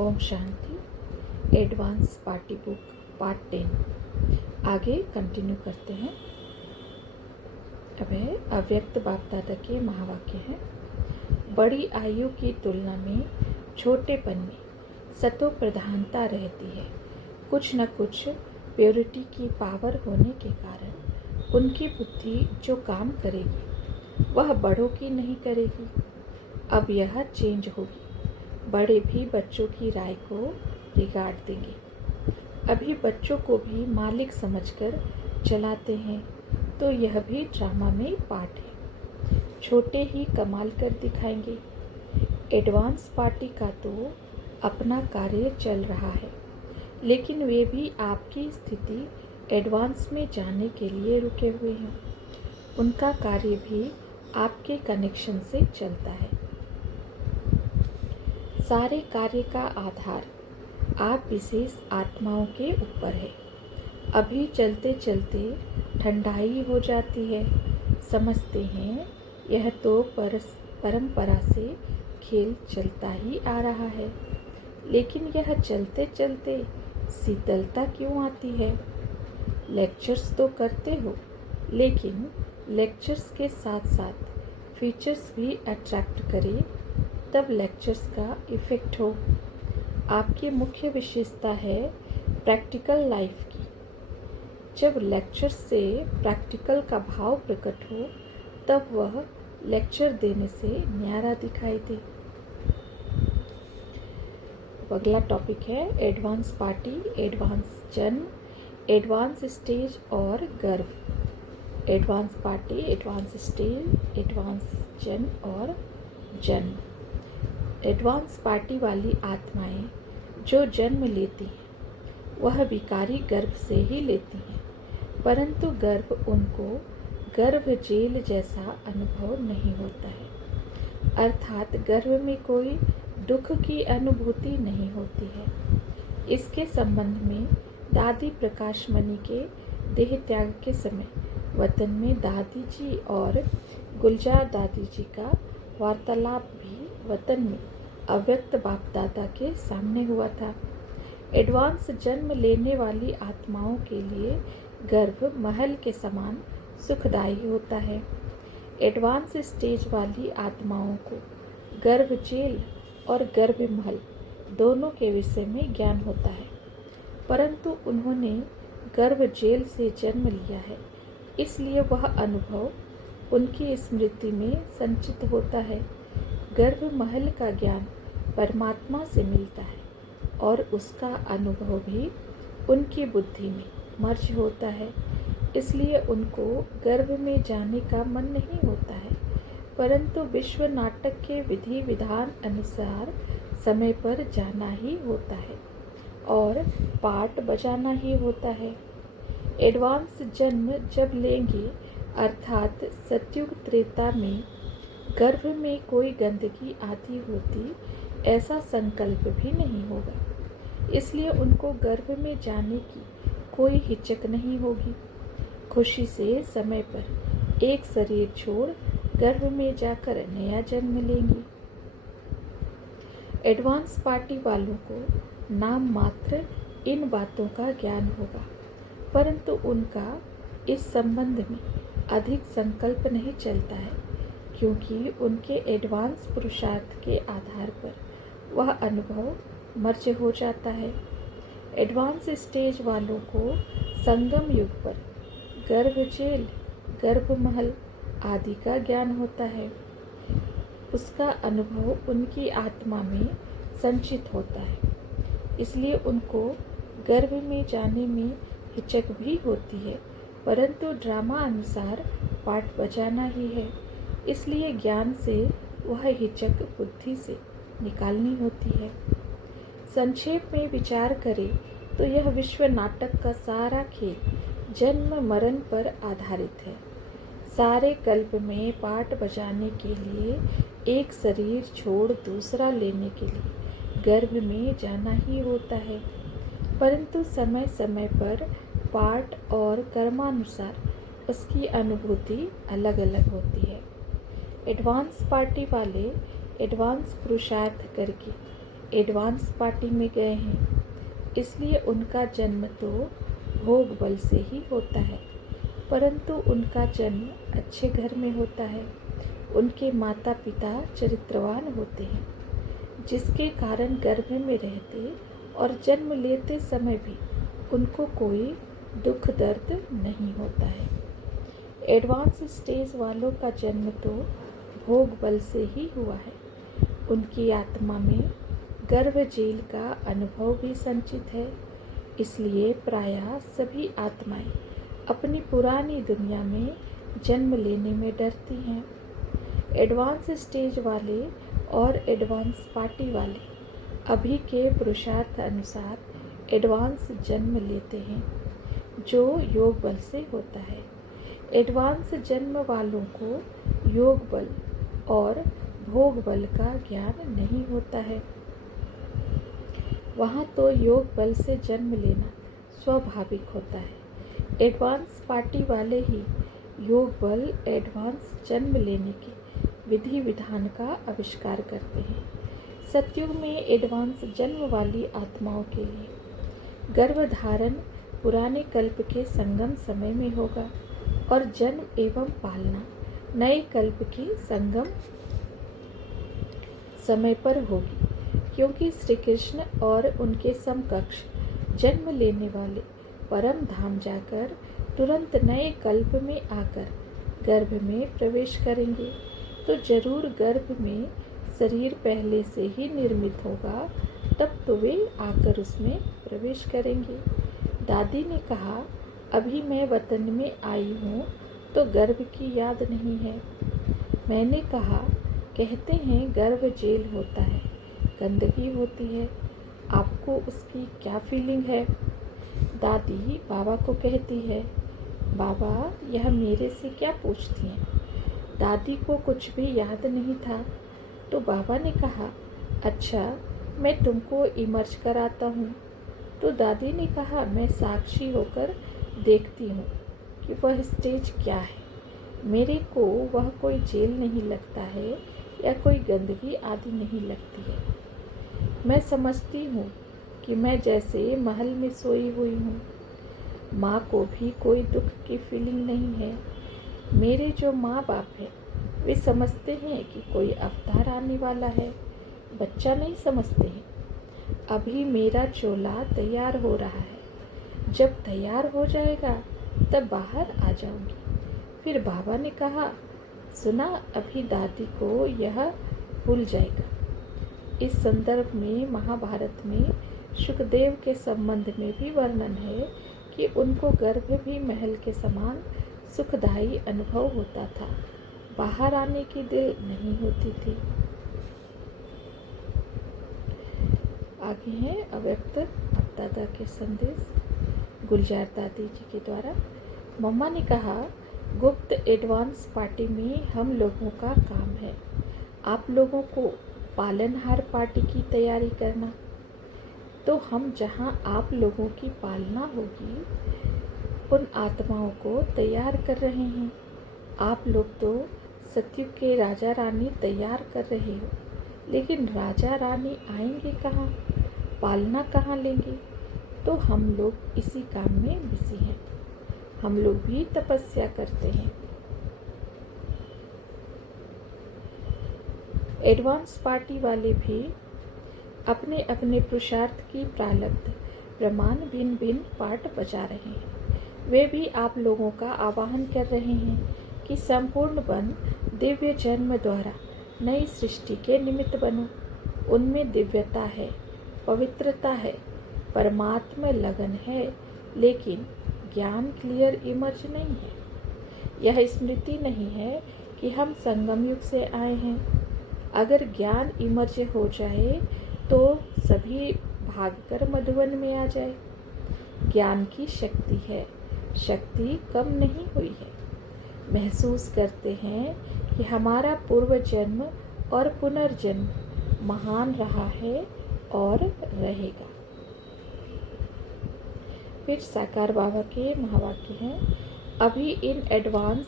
Om Shanti. Advance party book part 10 आगे continue करते हैं। अब है अव्यक्त बाप दादा के महावाक्य हैं। बड़ी आयु की तुलना में छोटेपन में सतो प्रधानता रहती है। कुछ न कुछ प्योरिटी की पावर होने के कारण उनकी बुद्धि जो काम करेगी वह बड़ों की नहीं करेगी। अब यह चेंज होगी। बड़े भी बच्चों की राय को रिगार्ड देंगे। अभी बच्चों को भी मालिक समझकर चलाते हैं, तो यह भी ड्रामा में पार्ट है। छोटे ही कमाल कर दिखाएंगे। एडवांस पार्टी का तो अपना कार्य चल रहा है, लेकिन वे भी आपकी स्थिति एडवांस में जाने के लिए रुके हुए हैं। उनका कार्य भी आपके कनेक्शन से चलता है। सारे कार्य का आधार आप विशेष आत्माओं के ऊपर है। अभी चलते चलते ठंडाई हो जाती है। समझते हैं यह तो परंपरा से खेल चलता ही आ रहा है, लेकिन यह चलते चलते शीतलता क्यों आती है? लेक्चर्स तो करते हो, लेकिन लेक्चर्स के साथ साथ फीचर्स भी अट्रैक्ट करें, तब लेक्चर्स का इफ़ेक्ट हो। आपकी मुख्य विशेषता है प्रैक्टिकल लाइफ की। जब लेक्चर्स से प्रैक्टिकल का भाव प्रकट हो, तब वह लेक्चर देने से न्यारा दिखाई दे। अगला टॉपिक है एडवांस पार्टी, एडवांस जन्म, एडवांस स्टेज और गर्व। Advance party, advance stage, advance जन्म और जन्म। एडवांस पार्टी वाली आत्माएं जो जन्म लेती हैं वह विकारी गर्भ से ही लेती हैं, परंतु गर्भ उनको गर्भ जेल जैसा अनुभव नहीं होता है। अर्थात गर्भ में कोई दुख की अनुभूति नहीं होती है। इसके संबंध में दादी प्रकाशमणि के देह त्याग के समय वतन में दादी जी और गुलजार दादी जी का वार्तालाप भी वतन में अव्यक्त बाप दादा के सामने हुआ था। एडवांस जन्म लेने वाली आत्माओं के लिए गर्भ महल के समान सुखदायी होता है। एडवांस स्टेज वाली आत्माओं को गर्भ जेल और गर्भ महल दोनों के विषय में ज्ञान होता है, परंतु उन्होंने गर्भ जेल से जन्म लिया है, इसलिए वह अनुभव उनकी स्मृति में संचित होता है। गर्भ महल का ज्ञान परमात्मा से मिलता है और उसका अनुभव भी उनकी बुद्धि में मर्ज होता है, इसलिए उनको गर्भ में जाने का मन नहीं होता है, परंतु विश्व नाटक के विधि विधान अनुसार समय पर जाना ही होता है और पाठ बजाना ही होता है। एडवांस जन्म जब लेंगे, अर्थात सतयुग त्रेता में गर्भ में कोई गंदगी आदि होती ऐसा संकल्प भी नहीं होगा, इसलिए उनको गर्भ में जाने की कोई हिचक नहीं होगी। खुशी से समय पर एक शरीर छोड़ गर्भ में जाकर नया जन्म लेंगी। एडवांस पार्टी वालों को नाम मात्र इन बातों का ज्ञान होगा, परंतु उनका इस संबंध में अधिक संकल्प नहीं चलता है, क्योंकि उनके एडवांस पुरुषार्थ के आधार पर वह अनुभव मर्ज हो जाता है। एडवांस स्टेज वालों को संगम युग पर गर्भ जेल, गर्भ महल आदि का ज्ञान होता है। उसका अनुभव उनकी आत्मा में संचित होता है, इसलिए उनको गर्भ में जाने में हिचक भी होती है, परंतु ड्रामा अनुसार पाठ बजाना ही है, इसलिए ज्ञान से वह हिचक बुद्धि से निकालनी होती है। संक्षेप में विचार करें तो यह विश्व नाटक का सारा खेल जन्म मरण पर आधारित है। सारे कल्प में पाठ बजाने के लिए एक शरीर छोड़ दूसरा लेने के लिए गर्भ में जाना ही होता है, परंतु समय समय पर पाठ और कर्मानुसार उसकी अनुभूति अलग अलग होती है। एडवांस पार्टी वाले एडवांस पुरुषार्थ करके एडवांस पार्टी में गए हैं, इसलिए उनका जन्म तो भोग बल से ही होता है, परंतु उनका जन्म अच्छे घर में होता है। उनके माता पिता चरित्रवान होते हैं, जिसके कारण गर्भ में रहते और जन्म लेते समय भी उनको कोई दुख दर्द नहीं होता है। एडवांस स्टेज वालों का जन्म तो भोग बल से ही हुआ है। उनकी आत्मा में गर्भ जेल का अनुभव भी संचित है, इसलिए प्रायः सभी आत्माएं अपनी पुरानी दुनिया में जन्म लेने में डरती हैं। एडवांस स्टेज वाले और एडवांस पार्टी वाले अभी के पुरुषार्थ अनुसार एडवांस जन्म लेते हैं, जो योग बल से होता है। एडवांस जन्म वालों को योग बल और भोग बल का ज्ञान नहीं होता है। वहाँ तो योग बल से जन्म लेना स्वाभाविक होता है। एडवांस पार्टी वाले ही योग बल एडवांस जन्म लेने के विधि विधान का आविष्कार करते हैं। सतयुग में एडवांस जन्म वाली आत्माओं के लिए गर्भधारण पुराने कल्प के संगम समय में होगा और जन्म एवं पालना नए कल्प के संगम समय पर होगी, क्योंकि श्री कृष्ण और उनके समकक्ष जन्म लेने वाले परम धाम जाकर तुरंत नए कल्प में आकर गर्भ में प्रवेश करेंगे, तो जरूर गर्भ में शरीर पहले से ही निर्मित होगा, तब तो वे आकर उसमें प्रवेश करेंगे। दादी ने कहा, अभी मैं वतन में आई हूँ तो गर्भ की याद नहीं है। मैंने कहा, कहते हैं गर्भ जेल होता है, गंदगी होती है, आपको उसकी क्या फीलिंग है? दादी बाबा को कहती है, बाबा यह मेरे से क्या पूछती हैं? दादी को कुछ भी याद नहीं था, तो बाबा ने कहा, अच्छा मैं तुमको इमर्ज कराता हूँ। तो दादी ने कहा, मैं साक्षी होकर देखती हूँ कि वह स्टेज क्या है। मेरे को वह कोई जेल नहीं लगता है या कोई गंदगी आदि नहीं लगती है। मैं समझती हूँ कि मैं जैसे महल में सोई हुई हूँ। माँ को भी कोई दुख की फीलिंग नहीं है। मेरे जो माँ बाप हैं वे समझते हैं कि कोई अवतार आने वाला है, बच्चा नहीं समझते हैं। अभी मेरा चोला तैयार हो रहा है, जब तैयार हो जाएगा तब बाहर आ जाऊंगी। फिर बाबा ने कहा, सुना, अभी दादी को यह भूल जाएगा। इस संदर्भ में महाभारत में शुकदेव के संबंध में भी वर्णन है कि उनको गर्भ भी महल के समान सुखदायी अनुभव होता था, बाहर आने की दिल नहीं होती थी। आगे हैं अव्यक्त अपदादा के संदेश गुलजार दादी जी के द्वारा। मम्मा ने कहा, गुप्त एडवांस पार्टी में हम लोगों का काम है आप लोगों को पालनहार पार्टी की तैयारी करना। तो हम जहां आप लोगों की पालना होगी उन आत्माओं को तैयार कर रहे हैं। आप लोग तो सतयुग के राजा रानी तैयार कर रहे हो, लेकिन राजा रानी आएंगे कहाँ, पालना कहाँ लेंगे? तो हम लोग इसी काम में बिजी हैं। हम लोग भी तपस्या करते हैं। एडवांस पार्टी वाले भी अपने अपने पुरुषार्थ की प्रारब्ध प्रमाण भिन्न भिन्न पाठ बजा रहे हैं। वे भी आप लोगों का आवाहन कर रहे हैं कि संपूर्ण बन दिव्य जन्म द्वारा नई सृष्टि के निमित्त बनो। उनमें दिव्यता है, पवित्रता है, परमात्मा लगन है, लेकिन ज्ञान क्लियर इमर्ज नहीं है। यह स्मृति नहीं है कि हम संगम युग से आए हैं। अगर ज्ञान इमर्ज हो जाए तो सभी भागकर मधुवन में आ जाए। ज्ञान की शक्ति है, शक्ति कम नहीं हुई है। महसूस करते हैं कि हमारा पूर्व जन्म और पुनर्जन्म महान रहा है और रहेगा। फिर साकार बाबा के महावाक्य हैं, अभी इन एडवांस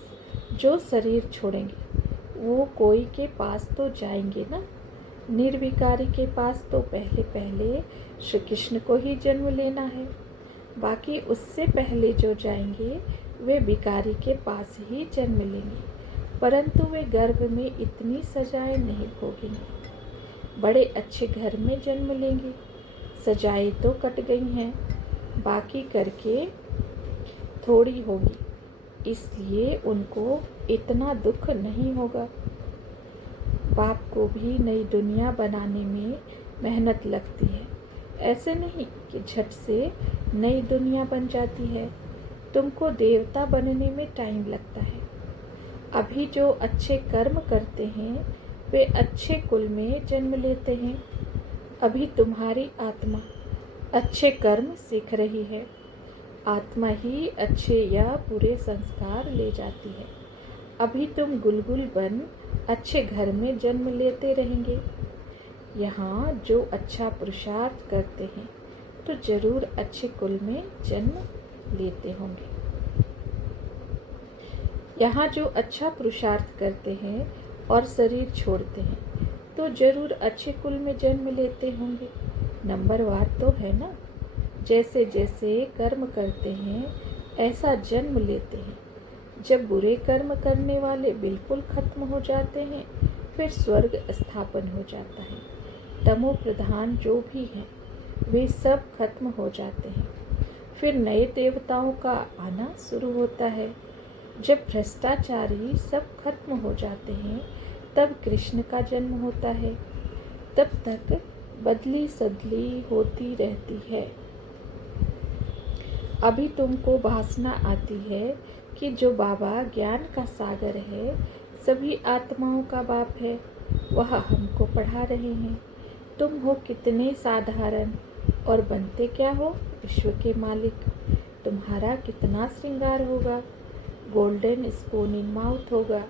जो शरीर छोड़ेंगे वो कोई के पास तो जाएंगे ना। निर्विकारी के पास तो पहले पहले श्री कृष्ण को ही जन्म लेना है, बाकी उससे पहले जो जाएंगे वे विकारी के पास ही जन्म लेंगे, परंतु वे गर्भ में इतनी सजाएं नहीं भोगेंगे। बड़े अच्छे घर में जन्म लेंगे, सजाएं तो कट गई हैं, बाकी करके थोड़ी होगी, इसलिए उनको इतना दुख नहीं होगा। बाप को भी नई दुनिया बनाने में मेहनत लगती है, ऐसे नहीं कि झट से नई दुनिया बन जाती है। तुमको देवता बनने में टाइम लगता है। अभी जो अच्छे कर्म करते हैं वे अच्छे कुल में जन्म लेते हैं। अभी तुम्हारी आत्मा अच्छे कर्म सीख रही है। आत्मा ही अच्छे या बुरे संस्कार ले जाती है। अभी तुम गुलगुल बन अच्छे घर में जन्म लेते रहेंगे। यहाँ जो अच्छा पुरुषार्थ करते हैं तो जरूर अच्छे कुल में जन्म लेते होंगे। यहाँ जो अच्छा पुरुषार्थ करते हैं और शरीर छोड़ते हैं तो जरूर अच्छे कुल में जन्म लेते होंगे। नंबरवार तो है ना, जैसे जैसे कर्म करते हैं ऐसा जन्म लेते हैं। जब बुरे कर्म करने वाले बिल्कुल खत्म हो जाते हैं फिर स्वर्ग स्थापन हो जाता है। तमो प्रधान जो भी हैं वे सब खत्म हो जाते हैं। फिर नए देवताओं का आना शुरू होता है। जब भ्रष्टाचारी सब खत्म हो जाते हैं तब कृष्ण का जन्म होता है। तब तक बदली सदली होती रहती है। अभी तुमको वासना आती है कि जो बाबा ज्ञान का सागर है, सभी आत्माओं का बाप है, वह हमको पढ़ा रहे हैं। तुम हो कितने साधारण और बनते क्या हो विश्व के मालिक। तुम्हारा कितना श्रृंगार होगा, गोल्डन स्पून इन माउथ होगा।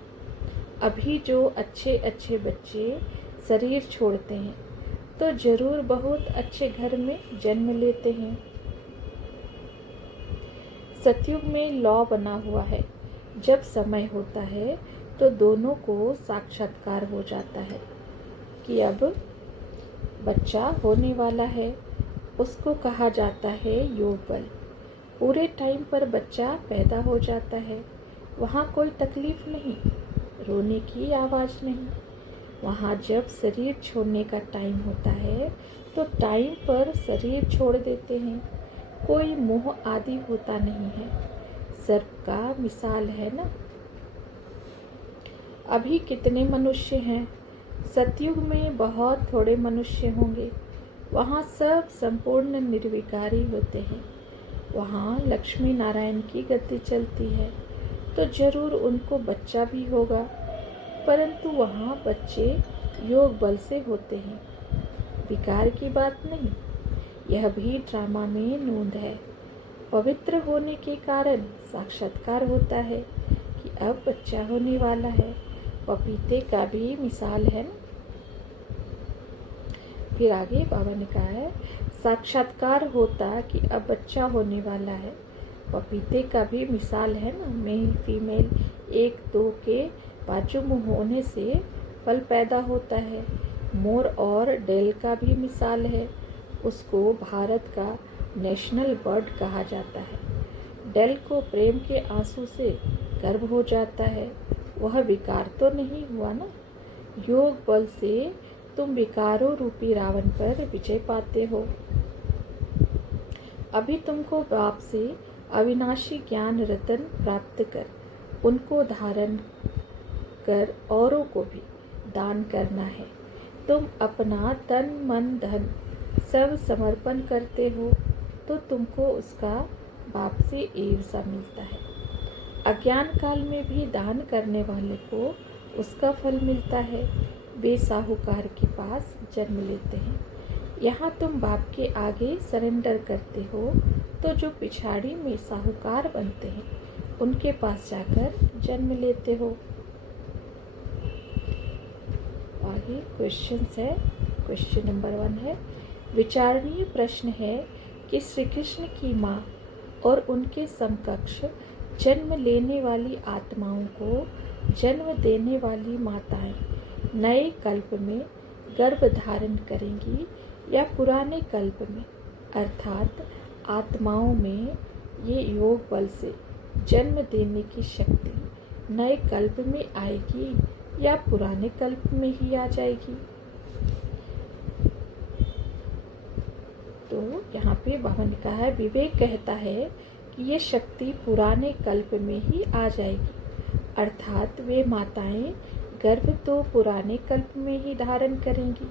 अभी जो अच्छे अच्छे बच्चे शरीर छोड़ते हैं तो जरूर बहुत अच्छे घर में जन्म लेते हैं। सतयुग में लॉ बना हुआ है, जब समय होता है तो दोनों को साक्षात्कार हो जाता है कि अब बच्चा होने वाला है। उसको कहा जाता है योग बल। पूरे टाइम पर बच्चा पैदा हो जाता है। वहाँ कोई तकलीफ नहीं, रोने की आवाज़ नहीं। वहाँ जब शरीर छोड़ने का टाइम होता है तो टाइम पर शरीर छोड़ देते हैं। कोई मोह आदि होता नहीं है। सर्प का मिसाल है ना। अभी कितने मनुष्य हैं, सतयुग में बहुत थोड़े मनुष्य होंगे। वहाँ सब संपूर्ण निर्विकारी होते हैं। वहाँ लक्ष्मी नारायण की गति चलती है तो जरूर उनको बच्चा भी होगा, परंतु वहाँ बच्चे योग बल से होते हैं, विकार की बात नहीं। यह भी ड्रामा में नूंद है। पवित्र होने के कारण साक्षात्कार होता है कि अब बच्चा होने वाला है। पपीते का भी मिसाल है ना। फिर आगे बाबा ने कहा है साक्षात्कार होता कि अब बच्चा होने वाला है। पपीते का भी मिसाल है ना, मेल फीमेल एक दो के बाजू मुँह होने से फल पैदा होता है। मोर और डेल का भी मिसाल है, उसको भारत का नेशनल बर्ड कहा जाता है। डेल को प्रेम के आंसू से गर्भ हो जाता है, वह विकार तो नहीं हुआ ना। योग बल से तुम विकारों रूपी रावण पर विजय पाते हो। अभी तुमको बाप से अविनाशी ज्ञान रतन प्राप्त कर उनको धारण कर औरों को भी दान करना है। तुम अपना तन मन धन सब समर्पण करते हो तो तुमको उसका बाप से एव सा मिलता है। अज्ञान काल में भी दान करने वाले को उसका फल मिलता है। वे साहूकार के पास जन्म लेते हैं। यहाँ तुम बाप के आगे सरेंडर करते हो तो जो पिछाड़ी में साहूकार बनते हैं उनके पास जाकर जन्म लेते हो। आगे क्वेश्चंस है। क्वेश्चन नंबर 1 है, विचारणीय प्रश्न है कि श्री कृष्ण की माँ और उनके समकक्ष जन्म लेने वाली आत्माओं को जन्म देने वाली माताएं नए कल्प में गर्भ धारण करेंगी या पुराने कल्प में, अर्थात आत्माओं में ये योग बल से जन्म देने की शक्ति नए कल्प में आएगी या पुराने कल्प में ही आ जाएगी। तो यहाँ पे भवन का है, विवेक कहता है कि ये शक्ति पुराने कल्प में ही आ जाएगी, अर्थात वे माताएं गर्भ तो पुराने कल्प में ही धारण करेंगी,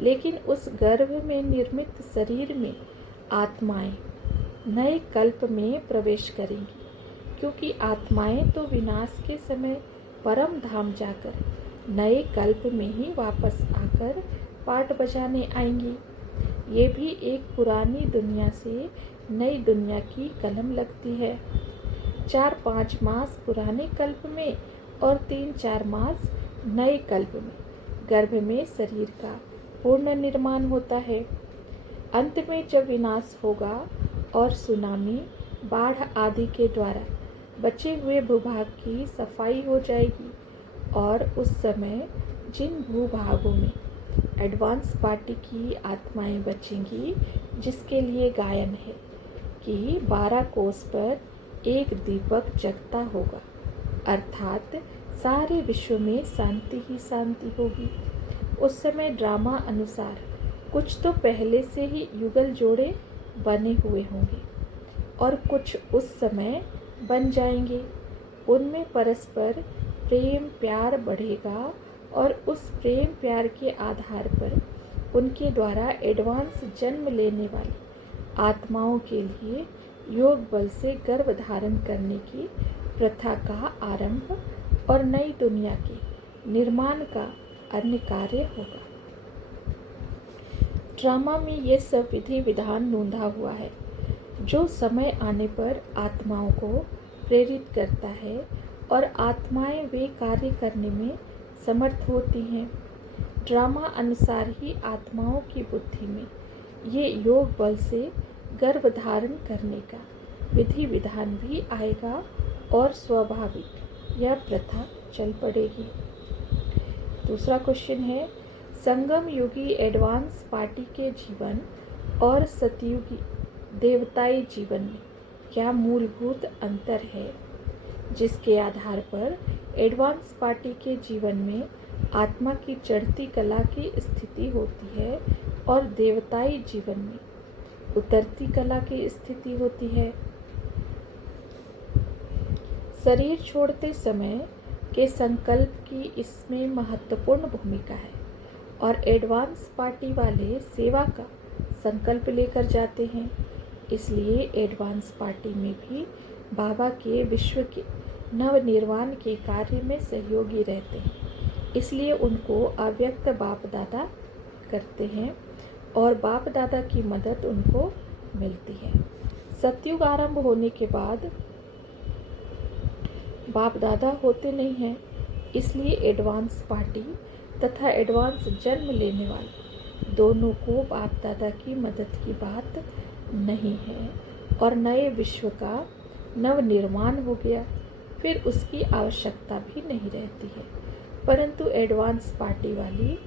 लेकिन उस गर्भ में निर्मित शरीर में आत्माएं नए कल्प में प्रवेश करेंगी, क्योंकि आत्माएं तो विनाश के समय परम धाम जाकर नए कल्प में ही वापस आकर पाठ बजाने आएंगी। ये भी एक पुरानी दुनिया से नई दुनिया की कलम लगती है। 4-5 मास पुराने कल्प में और 3-4 मास नए कल्प में गर्भ में शरीर का पूर्ण निर्माण होता है। अंत में जब विनाश होगा और सुनामी, बाढ़ आदि के द्वारा बचे हुए भूभाग की सफाई हो जाएगी और उस समय जिन भूभागों में एडवांस पार्टी की आत्माएं बचेंगी, जिसके लिए गायन है कि 12 कोस पर एक दीपक जगता होगा, अर्थात सारे विश्व में शांति ही शांति होगी। उस समय ड्रामा अनुसार कुछ तो पहले से ही युगल जोड़े बने हुए होंगे और कुछ उस समय बन जाएंगे। उनमें परस्पर प्रेम प्यार बढ़ेगा और उस प्रेम प्यार के आधार पर उनके द्वारा एडवांस जन्म लेने वाली आत्माओं के लिए योग बल से गर्भ धारण करने की प्रथा का आरंभ और नई दुनिया के निर्माण का अन्य कार्य होगा। ड्रामा में ये सब विधि विधान नोंधा हुआ है, जो समय आने पर आत्माओं को प्रेरित करता है और आत्माएं वे कार्य करने में समर्थ होती हैं। ड्रामा अनुसार ही आत्माओं की बुद्धि में ये योग बल से गर्भ धारण करने का विधि विधान भी आएगा और स्वाभाविक यह प्रथा चल पड़ेगी। दूसरा क्वेश्चन है, संगम युगी एडवांस पार्टी के जीवन और सतयुगी देवताई जीवन में क्या मूलभूत अंतर है, जिसके आधार पर एडवांस पार्टी के जीवन में आत्मा की चढ़ती कला की स्थिति होती है और देवताई जीवन में उतरती कला की स्थिति होती है। शरीर छोड़ते समय के संकल्प की इसमें महत्वपूर्ण भूमिका है और एडवांस पार्टी वाले सेवा का संकल्प लेकर जाते हैं, इसलिए एडवांस पार्टी में भी बाबा के विश्व के नवनिर्माण के कार्य में सहयोगी रहते हैं, इसलिए उनको अव्यक्त बाप दादा करते हैं और बाप दादा की मदद उनको मिलती है। सतयुग आरंभ होने के बाद बाप दादा होते नहीं हैं, इसलिए एडवांस पार्टी तथा एडवांस जन्म लेने वाले दोनों को बाप दादा की मदद की बात नहीं है और नए विश्व का नवनिर्माण हो गया, फिर उसकी आवश्यकता भी नहीं रहती है। परंतु एडवांस पार्टी वाली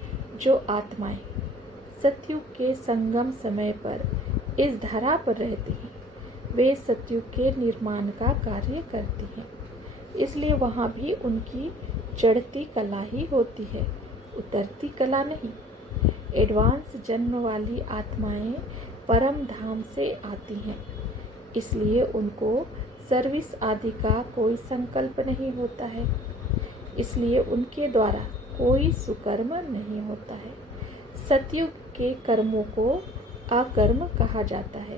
जो आत्माएं सतयुग के संगम समय पर इस धरा पर रहती हैं, वे सतयुग के निर्माण का कार्य करती हैं, इसलिए वहाँ भी उनकी चढ़ती कला ही होती है, उतरती कला नहीं। एडवांस जन्म वाली आत्माएं परम धाम से आती हैं, इसलिए उनको सर्विस आदि का कोई संकल्प नहीं होता है, इसलिए उनके द्वारा कोई सुकर्म नहीं होता है। सतयुग के कर्मों को अकर्म कहा जाता है,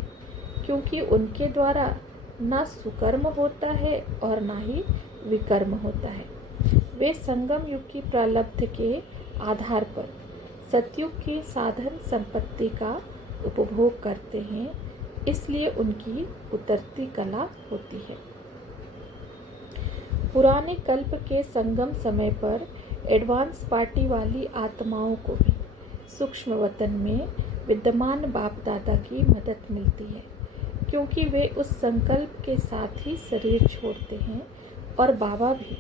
क्योंकि उनके द्वारा न सुकर्म होता है और न ही विकर्म होता है। वे संगम युग की प्रारब्ध के आधार पर सतयुग के साधन संपत्ति का उपभोग करते हैं, इसलिए उनकी उतरती कला होती है। पुराने कल्प के संगम समय पर एडवांस पार्टी वाली आत्माओं को भी सूक्ष्म वतन में विद्यमान बाप दादा की मदद मिलती है, क्योंकि वे उस संकल्प के साथ ही शरीर छोड़ते हैं और बाबा भी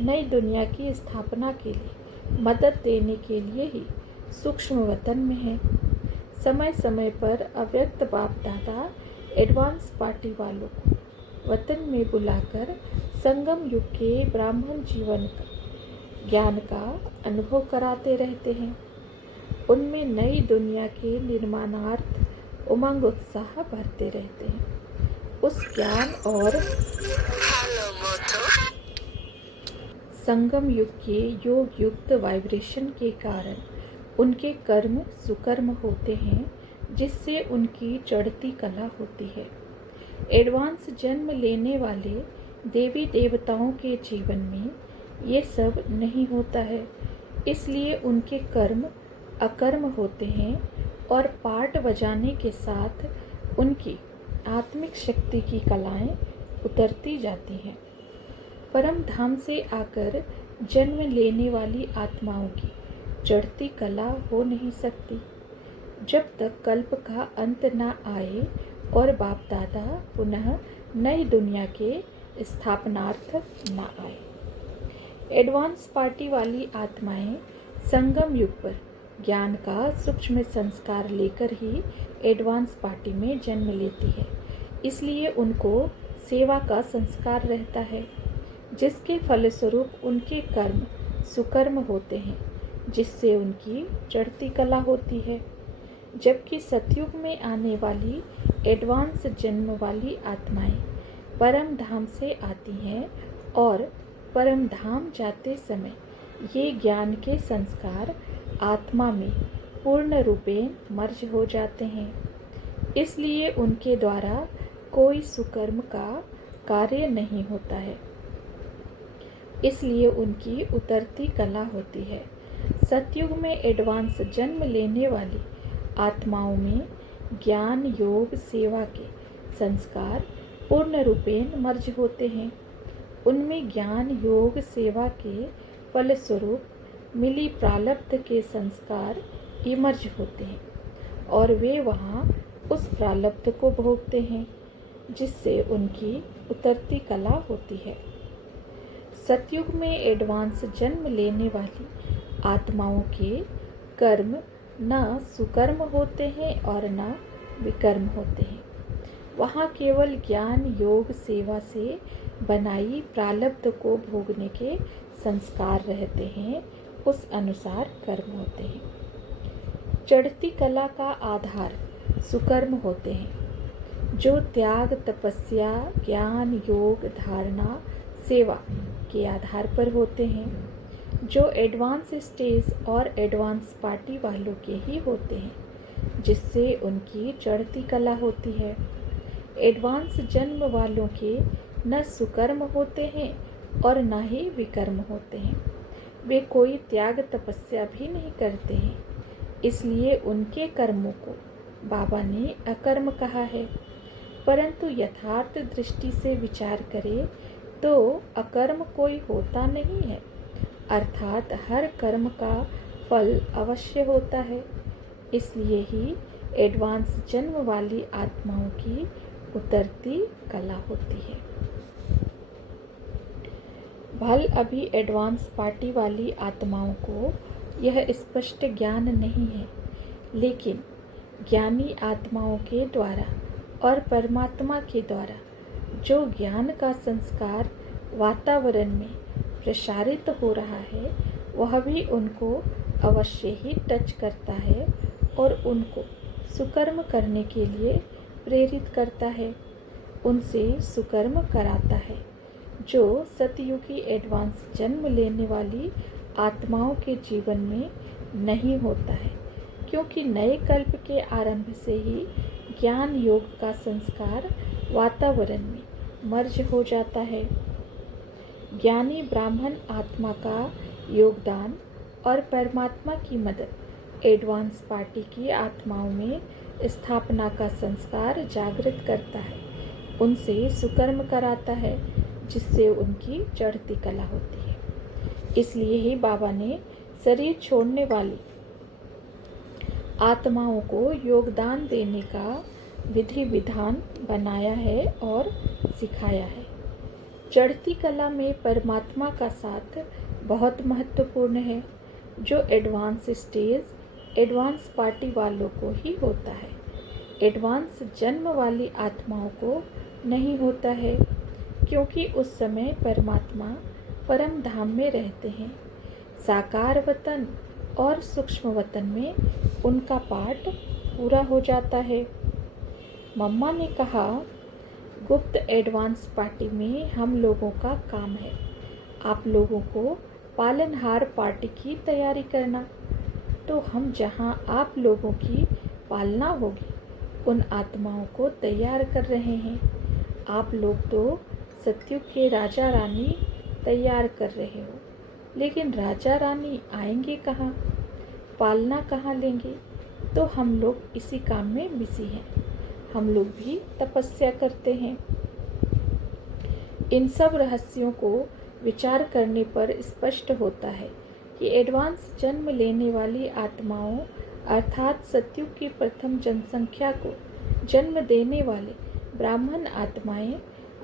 नई दुनिया की स्थापना के लिए मदद देने के लिए ही सूक्ष्म वतन में है। समय समय पर अव्यक्त बाप दादा एडवांस पार्टी वालों को वतन में बुलाकर संगम युग के ब्राह्मण जीवन का ज्ञान का अनुभव कराते रहते हैं। उनमें नई दुनिया के निर्माणार्थ उमंग उत्साह भरते रहते हैं। उस ज्ञान और संगम युग के योग युक्त वाइब्रेशन के कारण उनके कर्म सुकर्म होते हैं, जिससे उनकी चढ़ती कला होती है। एडवांस जन्म लेने वाले देवी देवताओं के जीवन में ये सब नहीं होता है, इसलिए उनके कर्म अकर्म होते हैं और पार्ट बजाने के साथ उनकी आत्मिक शक्ति की कलाएं उतरती जाती हैं। परम धाम से आकर जन्म लेने वाली आत्माओं की चढ़ती कला हो नहीं सकती जब तक कल्प का अंत न आए और बाप दादा पुनः नई दुनिया के स्थापनार्थ न आए। एडवांस पार्टी वाली आत्माएं संगम युग पर ज्ञान का सूक्ष्म संस्कार लेकर ही एडवांस पार्टी में जन्म लेती है, इसलिए उनको सेवा का संस्कार रहता है, जिसके फलस्वरूप उनके कर्म सुकर्म होते हैं, जिससे उनकी चढ़ती कला होती है। जबकि सतयुग में आने वाली एडवांस जन्म वाली आत्माएं परम धाम से आती हैं और परम धाम जाते समय ये ज्ञान के संस्कार आत्मा में पूर्ण रूपेण मर्ज हो जाते हैं, इसलिए उनके द्वारा कोई सुकर्म का कार्य नहीं होता है, इसलिए उनकी उतरती कला होती है। सतयुग में एडवांस जन्म लेने वाली आत्माओं में ज्ञान योग सेवा के संस्कार पूर्ण रूपेण मर्ज होते हैं। उनमें ज्ञान योग सेवा के फलस्वरूप मिली प्रारब्ध के संस्कार इमर्ज होते हैं और वे वहाँ उस प्रारब्ध को भोगते हैं, जिससे उनकी उतरती कला होती है। सतयुग में एडवांस जन्म लेने वाली आत्माओं के कर्म न सुकर्म होते हैं और न विकर्म होते हैं। वहाँ केवल ज्ञान योग सेवा से बनाई प्रारब्ध को भोगने के संस्कार रहते हैं, उस अनुसार कर्म होते हैं। चढ़ती कला का आधार सुकर्म होते हैं, जो त्याग तपस्या ज्ञान योग धारणा सेवा के आधार पर होते हैं, जो एडवांस स्टेज और एडवांस पार्टी वालों के ही होते हैं, जिससे उनकी चढ़ती कला होती है। एडवांस जन्म वालों के न सुकर्म होते हैं और न ही विकर्म होते हैं। वे कोई त्याग तपस्या भी नहीं करते हैं, इसलिए उनके कर्मों को बाबा ने अकर्म कहा है। परंतु यथार्थ दृष्टि से विचार करें तो अकर्म कोई होता नहीं है, अर्थात हर कर्म का फल अवश्य होता है। इसलिए ही एडवांस जन्म वाली आत्माओं की उतरती कला होती है। भल अभी एडवांस पार्टी वाली आत्माओं को यह स्पष्ट ज्ञान नहीं है, लेकिन ज्ञानी आत्माओं के द्वारा और परमात्मा के द्वारा जो ज्ञान का संस्कार वातावरण में प्रसारित हो रहा है, वह भी उनको अवश्य ही टच करता है और उनको सुकर्म करने के लिए प्रेरित करता है, उनसे सुकर्म कराता है, जो सतयुगी एडवांस जन्म लेने वाली आत्माओं के जीवन में नहीं होता है, क्योंकि नए कल्प के आरंभ से ही ज्ञान योग का संस्कार वातावरण में मर्ज हो जाता है। ज्ञानी ब्राह्मण आत्मा का योगदान और परमात्मा की मदद एडवांस पार्टी की आत्माओं में स्थापना का संस्कार जागृत करता है, उनसे सुकर्म कराता है, जिससे उनकी चढ़ती कला होती है। इसलिए ही बाबा ने शरीर छोड़ने वाली आत्माओं को योगदान देने का विधि विधान बनाया है और सिखाया है। चढ़ती कला में परमात्मा का साथ बहुत महत्वपूर्ण है, जो एडवांस स्टेज एडवांस पार्टी वालों को ही होता है। एडवांस जन्म वाली आत्माओं को नहीं होता है, क्योंकि उस समय परमात्मा परम धाम में रहते हैं। साकार वतन और सूक्ष्म वतन में उनका पाठ पूरा हो जाता है। मम्मा ने कहा, गुप्त एडवांस पार्टी में हम लोगों का काम है आप लोगों को पालनहार पार्टी की तैयारी करना। तो हम जहां आप लोगों की पालना होगी उन आत्माओं को तैयार कर रहे हैं। आप लोग तो सत्युग के राजा रानी तैयार कर रहे हो, लेकिन राजा रानी आएंगे कहाँ, पालना कहाँ लेंगे? तो हम लोग इसी काम में बिजी हैं। हम लोग भी तपस्या करते हैं। इन सब रहस्यों को विचार करने पर स्पष्ट होता है कि एडवांस जन्म लेने वाली आत्माओं अर्थात सत्युग की प्रथम जनसंख्या को जन्म देने वाले ब्राह्मण आत्माएं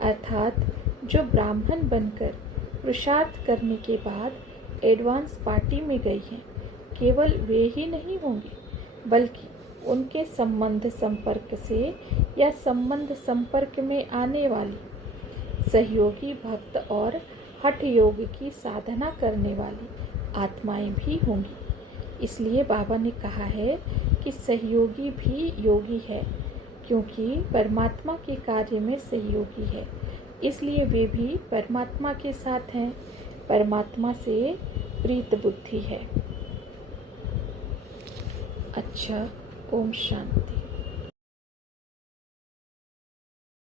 अर्थात जो ब्राह्मण बनकर पुरुषार्थ करने के बाद एडवांस पार्टी में गई हैं, केवल वे ही नहीं होंगे, बल्कि उनके संबंध संपर्क से या संबंध संपर्क में आने वाली सहयोगी भक्त और हठ योग की साधना करने वाली आत्माएं भी होंगी। इसलिए बाबा ने कहा है कि सहयोगी भी योगी है, क्योंकि परमात्मा के कार्य में सहयोगी है, इसलिए वे भी परमात्मा के साथ हैं, परमात्मा से प्रीत बुद्धि है। अच्छा, ओम शांति।